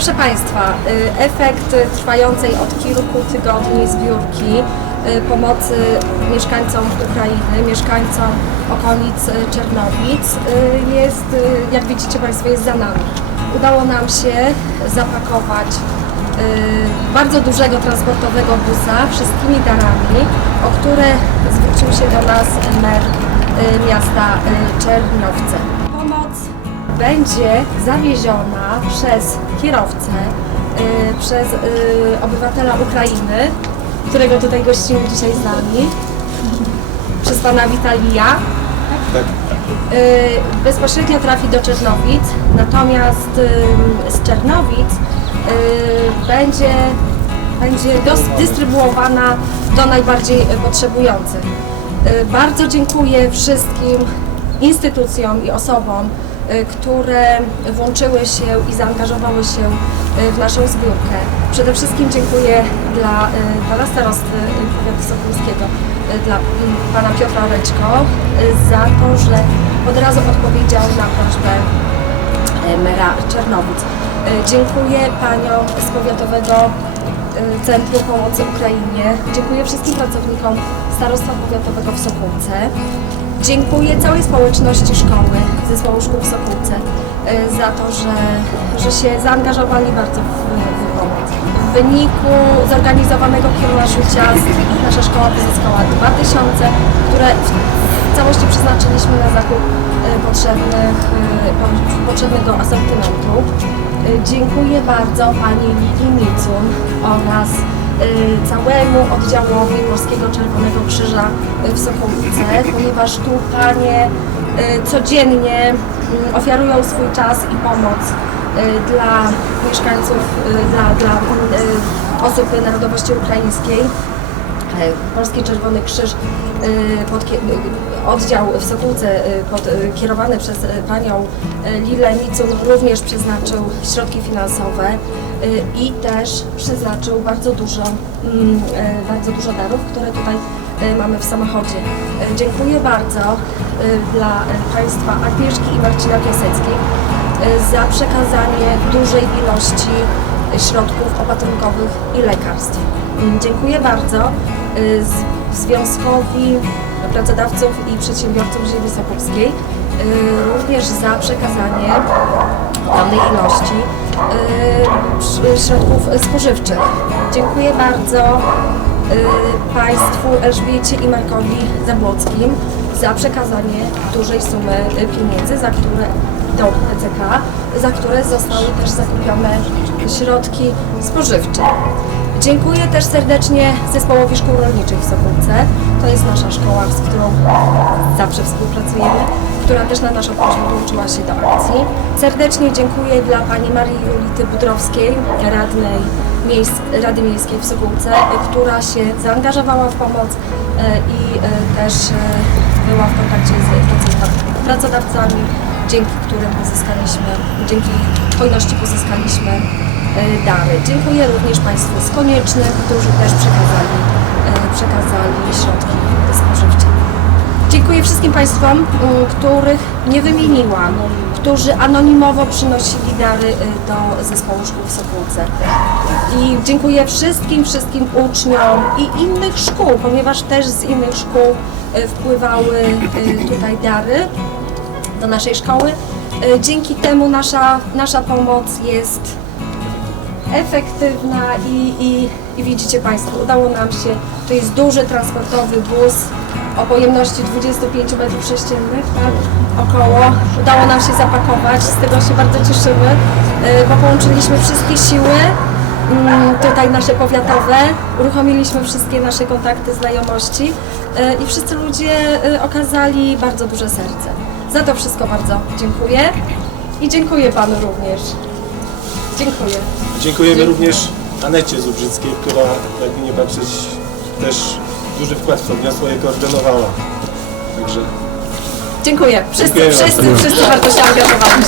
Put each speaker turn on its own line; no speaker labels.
Proszę Państwa, y, efekt trwającej od kilku tygodni zbiórki y, pomocy mieszkańcom Ukrainy, mieszkańcom okolic y, Czernowic jest, jak widzicie Państwo, jest za nami. Udało nam się zapakować bardzo dużego transportowego busa wszystkimi darami, o które zwrócił się do nas mer miasta Czernowce. Będzie zawieziona przez kierowcę, y, przez y, obywatela Ukrainy, którego tutaj gościmy dzisiaj z nami, przez pana Witalija.
Tak.
Y, bezpośrednio trafi do Czernowic, natomiast z Czernowic będzie, będzie dystrybuowana do najbardziej potrzebujących. Bardzo dziękuję wszystkim instytucjom i osobom, które włączyły się i zaangażowały się y, w naszą zbiórkę. Przede wszystkim dziękuję dla y, pana starosty y, powiatu sokolskiego, y, dla mm, pana Piotra Reczko y, za to, że od razu odpowiedział na prośbę y, mera Czernowic. Y, Dziękuję paniom z Powiatowego y, Centrum Pomocy Ukrainie. Dziękuję wszystkim pracownikom Starostwa Powiatowego w Sokółce. Dziękuję całej społeczności szkoły, zespołu szkół w Sokółce y, za to, że, że się zaangażowali bardzo w, w pomoc. W wyniku zorganizowanego kierunażu ciast nasza szkoła pozyskała 2000, które w całości przeznaczyliśmy na zakup y, potrzebnych, y, po- potrzebnego asortymentu. Y, Dziękuję bardzo Pani Lidii Micun oraz y, całemu oddziałowi Polskiego Czerwonego Krzyża w Sokolice, ponieważ tu Panie y, codziennie mm, ofiarują swój czas i pomoc dla mieszkańców, dla, dla osób narodowości ukraińskiej. E, Polski Czerwony Krzyż, y, pod, y, oddział w Sokółce pod, kierowany przez panią Lilę Micun również przeznaczył środki finansowe i też przeznaczył bardzo dużo, mm, bardzo dużo darów, które tutaj mamy w samochodzie. Dziękuję bardzo dla Państwa Agnieszki i Marcina Piaseckich y, za przekazanie dużej ilości środków opatrunkowych i lekarstw. Mm, Dziękuję bardzo Związkowi Pracodawców i Przedsiębiorców Ziemi Sopockiej y, również za przekazanie ogromnej ilości y, środków spożywczych. Dziękuję bardzo y, Państwu Elżbiecie i Markowi Zabłockim za przekazanie dużej sumy y, pieniędzy, za które do PCK, za które zostały też zakupione środki spożywcze. Dziękuję też serdecznie Zespołowi Szkół Rolniczych w Sokółce. To jest nasza szkoła, z którą zawsze współpracujemy, która też na naszą prośbę dołączyła się do akcji. Serdecznie dziękuję dla Pani Marii Julity Budrowskiej, radnej miejsc, Rady Miejskiej w Sokółce, która się zaangażowała w pomoc e, i e, też e, była w kontakcie z pracodaw- pracodawcami, dzięki którym pozyskaliśmy, dzięki hojności pozyskaliśmy e, dary. Dziękuję również Państwu z Koniecznych, którzy też przekazali, e, przekazali środki spożywcze. Dziękuję wszystkim Państwom, których nie wymieniłam, którzy anonimowo przynosili dary y, do zespołu szkół w Sokółce. I dziękuję wszystkim, wszystkim uczniom i innych szkół, ponieważ też z innych szkół wpływały tutaj dary do naszej szkoły. Dzięki temu nasza, nasza pomoc jest efektywna i, i, i widzicie Państwo, udało nam się, to jest duży transportowy bus o pojemności 25 metrów sześciennych, tak, około. Udało nam się zapakować, z tego się bardzo cieszymy, y, bo połączyliśmy wszystkie siły, mm, tutaj nasze powiatowe, uruchomiliśmy wszystkie nasze kontakty, znajomości y, i wszyscy ludzie y, okazali bardzo duże serce. Za to wszystko bardzo dziękuję i dziękuję Panu również. Dziękuję.
Dziękujemy również Anecie Zubrzyckiej, która jakby nie patrzeć też duży wkład w to wniosła i koordynowała. Także
Dziękuję. Wszyscy,
Dziękuję
wszyscy, wszyscy bardzo się angażowali.